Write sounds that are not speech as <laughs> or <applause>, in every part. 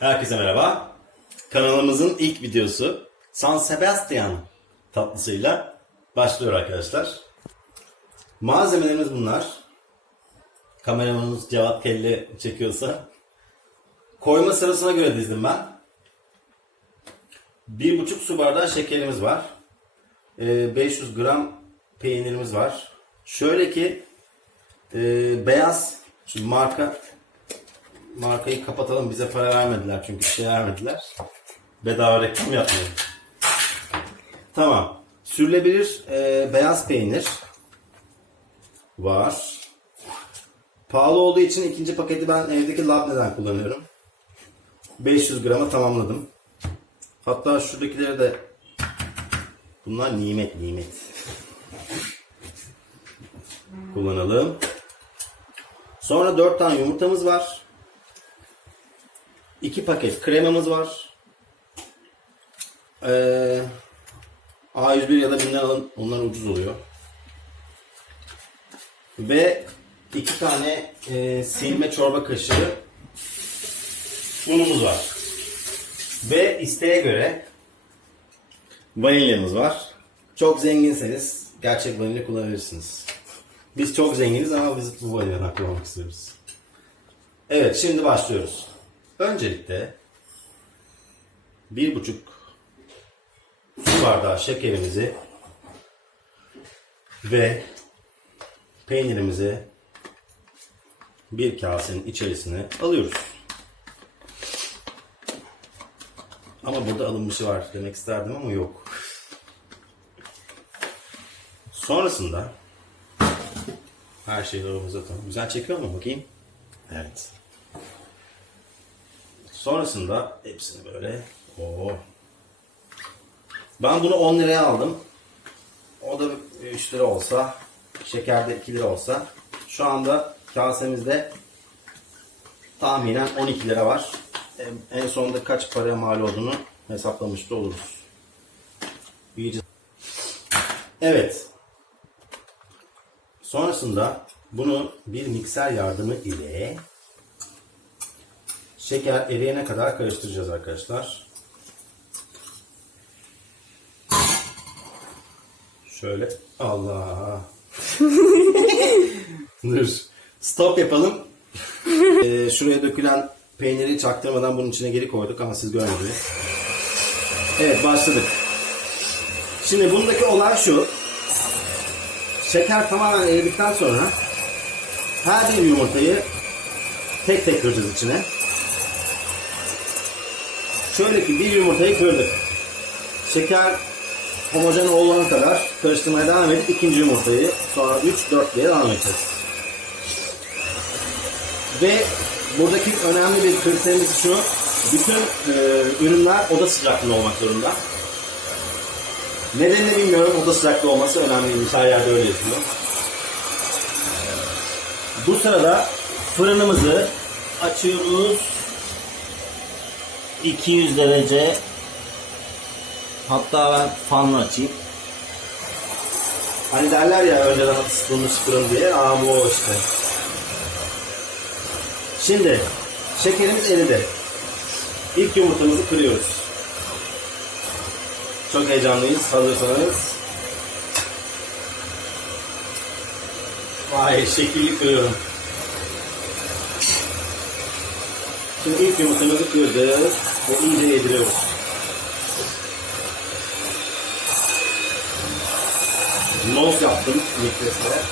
Herkese merhaba. Kanalımızın ilk videosu San Sebastian tatlısıyla başlıyor arkadaşlar. Malzemelerimiz bunlar. Kameramanımız Cevat Kelle çekiyorsa. Koyma sırasına göre dizdim ben. Bir buçuk su bardağı şekerimiz var. Ee, 500 gram peynirimiz var. Şöyle ki e, beyaz şu marka markayı kapatalım bize para vermediler çünkü şey vermediler. Bedava reklam yapmayalım. Tamam. Sürülebilir e, beyaz peynir var. Pahalı olduğu için ikinci paketi ben evdeki Labne'den kullanıyorum. 500 grama tamamladım. Hatta şuradakileri de bunlar nimet nimet. Kullanalım. Sonra 4 tane yumurtamız var. 2 paket kremamız var. Ee, A101 ya da BİM'den alın. Onlar ucuz oluyor. Ve 2 tane e, silme çorba kaşığı unumuz var. Ve isteğe göre vanilyamız var. Çok zenginseniz gerçek vanilya kullanabilirsiniz. Biz çok zenginiz ama biz bu vanilyadan kullanmak istiyoruz. Evet şimdi başlıyoruz. Öncelikle bir buçuk su bardağı şekerimizi ve peynirimizi bir kasenin içerisine alıyoruz. Ama burada alınmışı var demek isterdim ama yok. Sonrasında her şeyi aramıza atalım. Güzel çekiyor mu bakayım? Evet. Sonrasında hepsini böyle Oo. Ben bunu 10 liraya aldım. O da 3 lira olsa, şekerde 2 lira olsa şu anda kasemizde tahminen 12 lira var. En- sonunda kaç para mal olduğunu hesaplamış da oluruz. İyice. Evet. Sonrasında bunu bir mikser yardımı ile şeker eriyene kadar karıştıracağız arkadaşlar. Şöyle. Allah. <laughs> Dur. Stop yapalım. <laughs> Ee, şuraya dökülen peyniri çaktırmadan bunun içine geri koyduk ama siz görmediniz. Evet başladık. Şimdi bundaki olay şu. Şeker tamamen eridikten sonra her bir yumurtayı tek tek kıracağız içine. Şöyle ki bir yumurtayı kırdık. Şeker homojen olana kadar karıştırmaya devam edip ikinci yumurtayı sonra 3 4 diye devam edeceğiz. Ve buradaki önemli bir kriterimiz şu. Bütün e, ürünler oda sıcaklığında olmak zorunda. Nedenini bilmiyorum. Oda sıcaklığı olması önemliymiş. Her yerde öyle yazıyor. Bu sırada fırınımızı açıyoruz. 200 derece hatta ben fanla açayım. Hani derler ya önceden ısıtılmış fırın diye. Aa bu o işte. Şimdi şekerimiz eridi. İlk yumurtamızı kırıyoruz. Çok heyecanlıyız. Hazırsanız. Vay şekilli kırıyorum. Şimdi ilk yumurtamızı kırdık ve iyice yediriyoruz. Mos yaptım mikresine.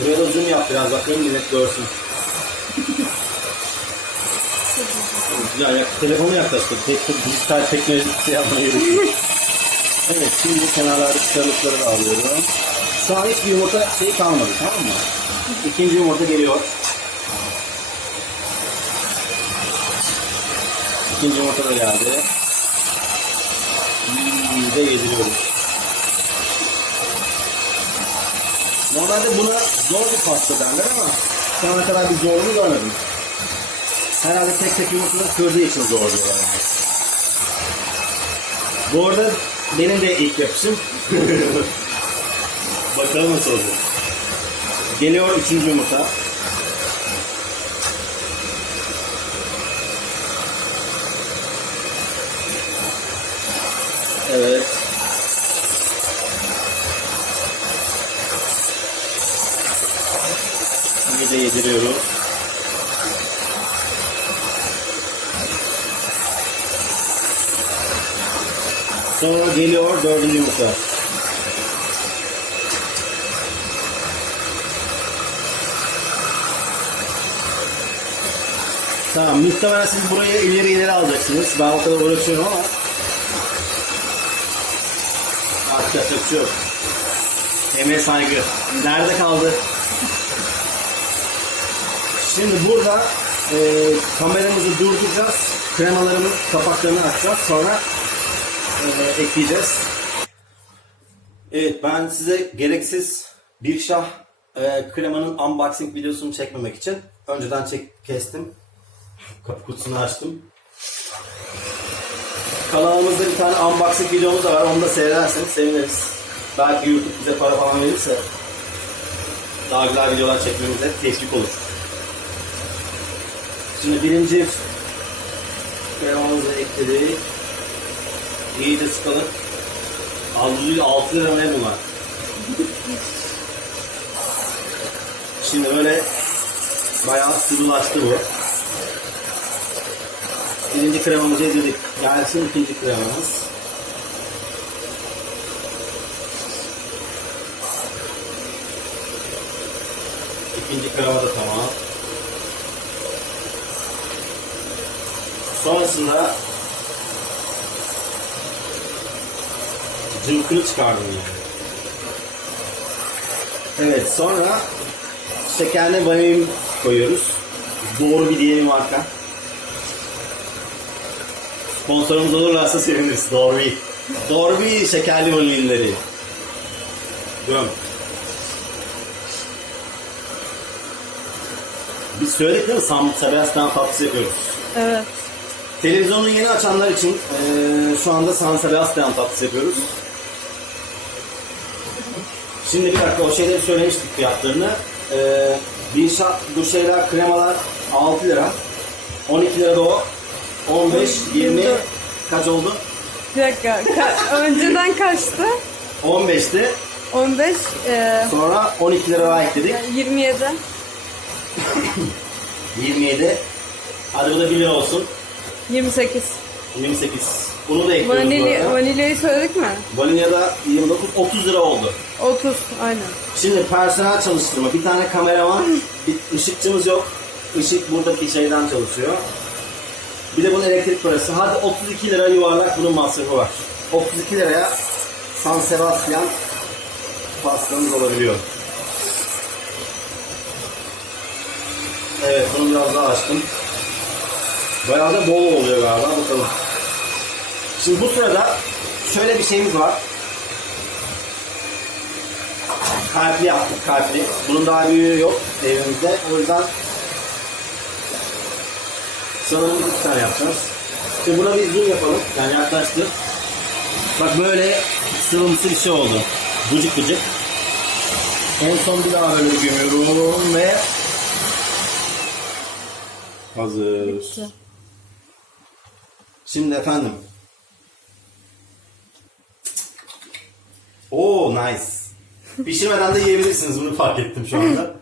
Buraya da zoom yap biraz bakayım millet görsün. ya, ya telefonu yaklaştır. Tek, dijital teknolojisi gerekiyor. Evet şimdi kenarlardaki sarılıkları da alıyorum. Şu an yumurta şeyi kalmadı tamam mı? İkinci yumurta geliyor. İkinci yumurta da geldi. İyice yediriyoruz. Normalde buna zor bir pasta derler ama şu ana kadar bir zorluğunu görmedim. Herhalde tek tek yumurtaları kırdığı için zor diyor yani. Bu arada benim de ilk yapışım. <laughs> Bakalım nasıl olacak. Geliyor üçüncü yumurta. Evet. Bir de yediriyoruz. Sonra geliyor dördüncü yumurta. Tamam, muhtemelen siz burayı ileri ileri alacaksınız. Ben o kadar uğraşıyorum ama artık yapacak şey yok. Emeğe saygı. Nerede kaldı? Şimdi burada e, kameramızı durduracağız. Kremalarımın kapaklarını açacağız. Sonra e, ekleyeceğiz. Evet ben size gereksiz bir şah e, kremanın unboxing videosunu çekmemek için önceden çek kestim. Kapı kutusunu açtım. Kanalımızda bir tane unboxing videomuz da var. Onu da seyrederseniz seviniriz. Belki YouTube bize para falan verirse daha güzel videolar çekmemize teşvik olur. Şimdi birinci kremamızı ekledik. İyi de sıkalım. 6 lira ne bunlar? Şimdi böyle bayağı sıvılaştı bu. Birinci kremamızı yedirdik. Gelsin ikinci kremamız. İkinci krema da tamam. Sonrasında cıvkını çıkardım yani. Evet sonra şekerli vanilin koyuyoruz. Doğru bir diyelim marka. Sponsorumuz olurlarsa seviniriz. Doğru bir şekerli vanilleri. Göm. Biz söyledik değil mi? Sam Sebastian tatlısı yapıyoruz. Evet. Televizyonu yeni açanlar için eee, şu anda San Sebastian tatlısı yapıyoruz. Şimdi bir dakika o şeyleri söylemiştik fiyatlarını. Eee bir şat bu şeyler kremalar 6 lira. 12 lira da o. 15, 20 kaç oldu? Bir dakika. Ka- önceden kaçtı? 15'ti. 15, e, Sonra 12 lira daha ekledik. 27. 27. <coughs> Hadi bu da 1 lira olsun. 28. 28. Bunu da ekliyoruz bu Vanilya, arada. vanilyayı söyledik mi? Vanilya'da 29, 30 lira oldu. 30. Aynen. Şimdi personel çalıştırma. Bir tane kameraman, bir ışıkçımız yok. Işık buradaki şeyden çalışıyor. Bir de bunun elektrik parası. Hadi 32 lira yuvarlak bunun masrafı var. 32 liraya San Sebastian pastamız olabiliyor. Evet bunu biraz daha açtım. Bayağı da bol oluyor galiba bakalım. Şimdi bu sırada şöyle bir şeyimiz var. Kalpli yaptık kalpli. Bunun daha büyüğü yok evimizde. O yüzden sanırım bir tane yapacağız. Şimdi buna bir zoom yapalım. Yani yaklaştır. Bak böyle sıvımsı bir şey oldu. Gıcık gıcık. En son bir daha böyle gömüyorum ve hazır. Bitti. Şimdi efendim. Oo nice. Pişirmeden de yiyebilirsiniz bunu fark ettim şu anda.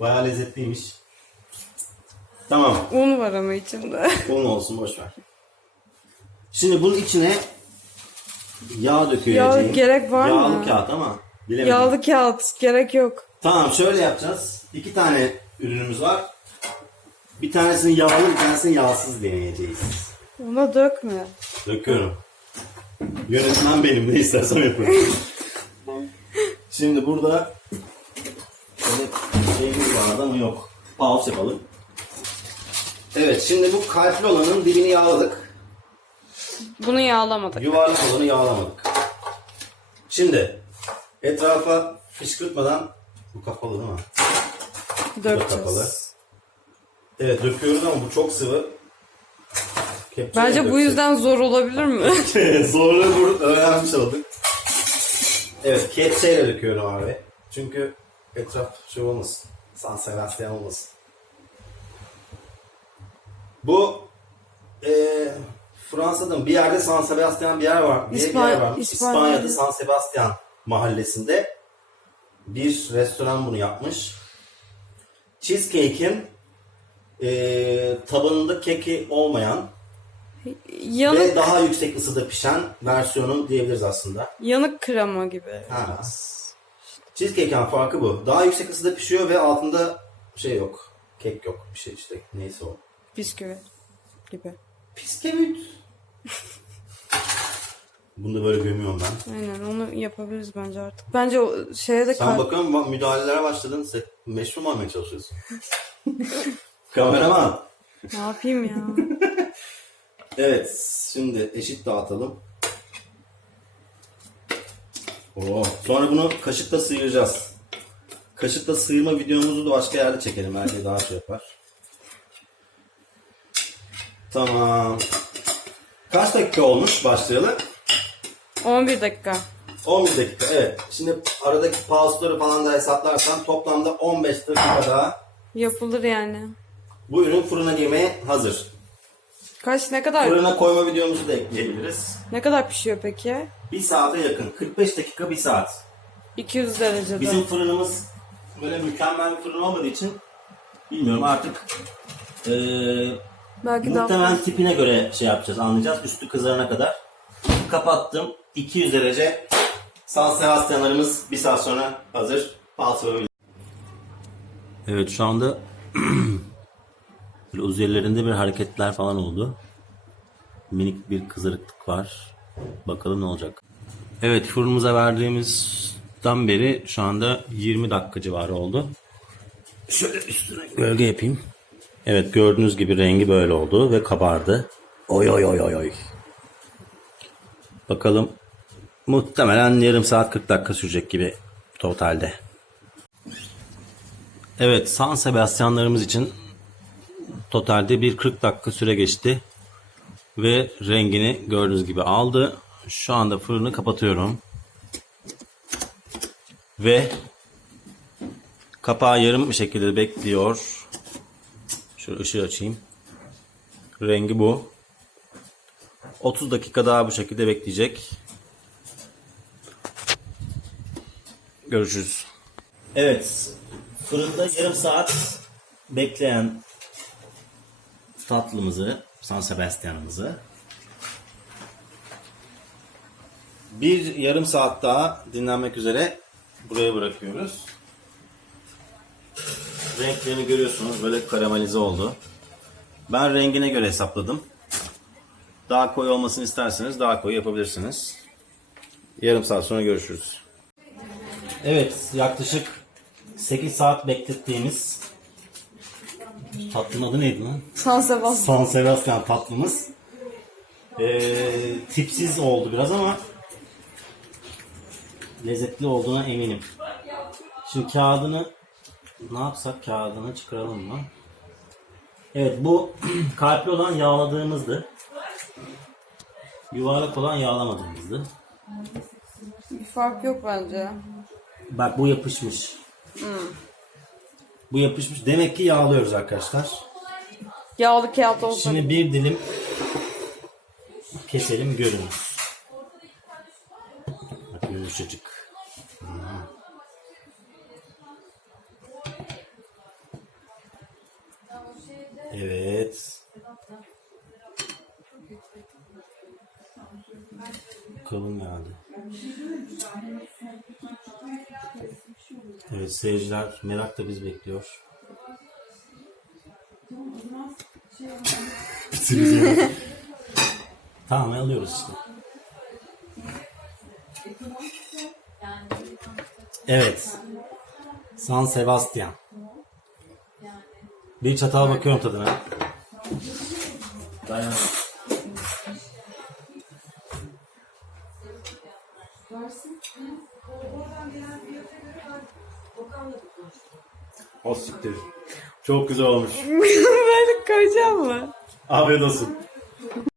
Bayağı lezzetliymiş. Tamam. Un var ama içinde. <laughs> Un olsun boş ver. Şimdi bunun içine yağ dökeceğim. Yağ gerek var Yağlı mı? kağıt ama bilemedim. Yağlı kağıt. Gerek yok. Tamam şöyle yapacağız. İki tane ürünümüz var. Bir tanesini yağlı bir tanesini yağsız deneyeceğiz. Ona dökme. Döküyorum. Yönetmen benim ne istersem yapıyorum. Şimdi burada şöyle şeyimiz vardı ama yok. Pause yapalım. Evet şimdi bu kalpli olanın dibini yağladık. Bunu yağlamadık. Yuvarlak olanı yağlamadık. Şimdi etrafa fışkırtmadan bu kapalı değil mi? Bu da kapalı. Dökeceğiz. Evet döküyoruz ama bu çok sıvı. Kepçeyle Bence bu döksek. yüzden zor olabilir mi? <laughs> Zorluğu burada öğrenmiş olduk. Evet, kepçeyle döküyorum abi. Çünkü etraf şey olmasın. San Sebastian olmasın. Bu eee Fransa'da bir yerde San Sebastian bir yer var. Bir İspanya- yer var. İspanya'da. İspanya'da San Sebastian mahallesinde bir restoran bunu yapmış. Cheesecake'in eee tabanında keki olmayan Yanık, ve daha yüksek ısıda pişen versiyonu diyebiliriz aslında. yanık krema gibi. Ha. Cheesecake'in farkı bu. Daha yüksek ısıda pişiyor ve altında şey yok. Kek yok. Bir şey işte. Neyse o. Bisküvi gibi. Bisküvit. Bunu da böyle gömüyorum ben. Aynen onu yapabiliriz bence artık. Bence o şeye de Sen kal- bakıyorum bak, müdahalelere başladın. Sen meşhur mu olmaya çalışıyorsun? <laughs> Kameraman. Ne yapayım ya? <laughs> Evet. Şimdi eşit dağıtalım. Oo. Sonra bunu kaşıkla sıyıracağız. Kaşıkla sıyırma videomuzu da başka yerde çekelim. Belki daha şey yapar. Tamam. Kaç dakika olmuş başlayalı? 11 dakika. 11 dakika evet. Şimdi aradaki pauseları falan da hesaplarsan toplamda 15 dakika daha Yapılır yani. bu ürün fırına girmeye hazır. Kaç ne kadar Fırına koyma videomuzu da ekleyebiliriz. ne kadar pişiyor peki? 1 saate yakın. 45 dakika 1 saat. 200 derecede. Bizim fırınımız böyle mükemmel bir fırın olmadığı için bilmiyorum artık eee Belki daha muhtemelen tipine göre şey yapacağız anlayacağız. Üstü kızarana kadar. Kapattım. 200 derece San Sebastianlarımız bir saat sonra hazır. Palsıvı Evet şu anda <clears throat> böyle üzerlerinde bir hareketler falan oldu. Minik bir kızarıklık var. Bakalım ne olacak. Evet fırınımıza verdiğimizden beri şu anda 20 dakika civarı oldu. Şöyle üstüne gölge yapayım. Evet gördüğünüz gibi rengi böyle oldu ve kabardı. Oy oy oy oy oy. Bakalım muhtemelen yarım saat 40 dakika sürecek gibi totalde. Evet San Sebastianlarımız için totalde bir 40 dakika süre geçti. Ve rengini gördüğünüz gibi aldı. Şu anda fırını kapatıyorum. Ve kapağı yarım bir şekilde bekliyor. Şöyle ışığı açayım. Rengi bu. 30 dakika daha bu şekilde bekleyecek. Görüşürüz. Evet. Fırında yarım saat bekleyen tatlımızı, San Sebastian'ımızı bir yarım saat daha dinlenmek üzere buraya bırakıyoruz. Renklerini görüyorsunuz böyle karamelize oldu. Ben rengine göre hesapladım. Daha koyu olmasını isterseniz daha koyu yapabilirsiniz. Yarım saat sonra görüşürüz. Evet yaklaşık 8 saat beklettiğimiz tatlının adı neydi lan? San Sebastian. San Sebastian tatlımız. Ee, tipsiz oldu biraz ama lezzetli olduğuna eminim. Şimdi kağıdını ne yapsak kağıdını çıkaralım mı? Evet bu <clears throat> kalpli olan yağladığımızdı. Yuvarlak olan yağlamadığımızdı. Bir fark yok bence. Bak bu yapışmış. Bu yapışmış. Demek ki yağlıyoruz arkadaşlar. Yağlı kağıt olsa. Şimdi bir dilim keselim görünüz. Bak yumuşacık. Evet. Kalın geldi. Evet seyirciler merakla biz bekliyor. <laughs> Tamam alıyoruz işte. Evet. San Sebastian. Bir çatal bakıyorum tadına. Dayan. O siktir. Çok güzel olmuş. <laughs> Böyle koyacağım mı? Afiyet olsun.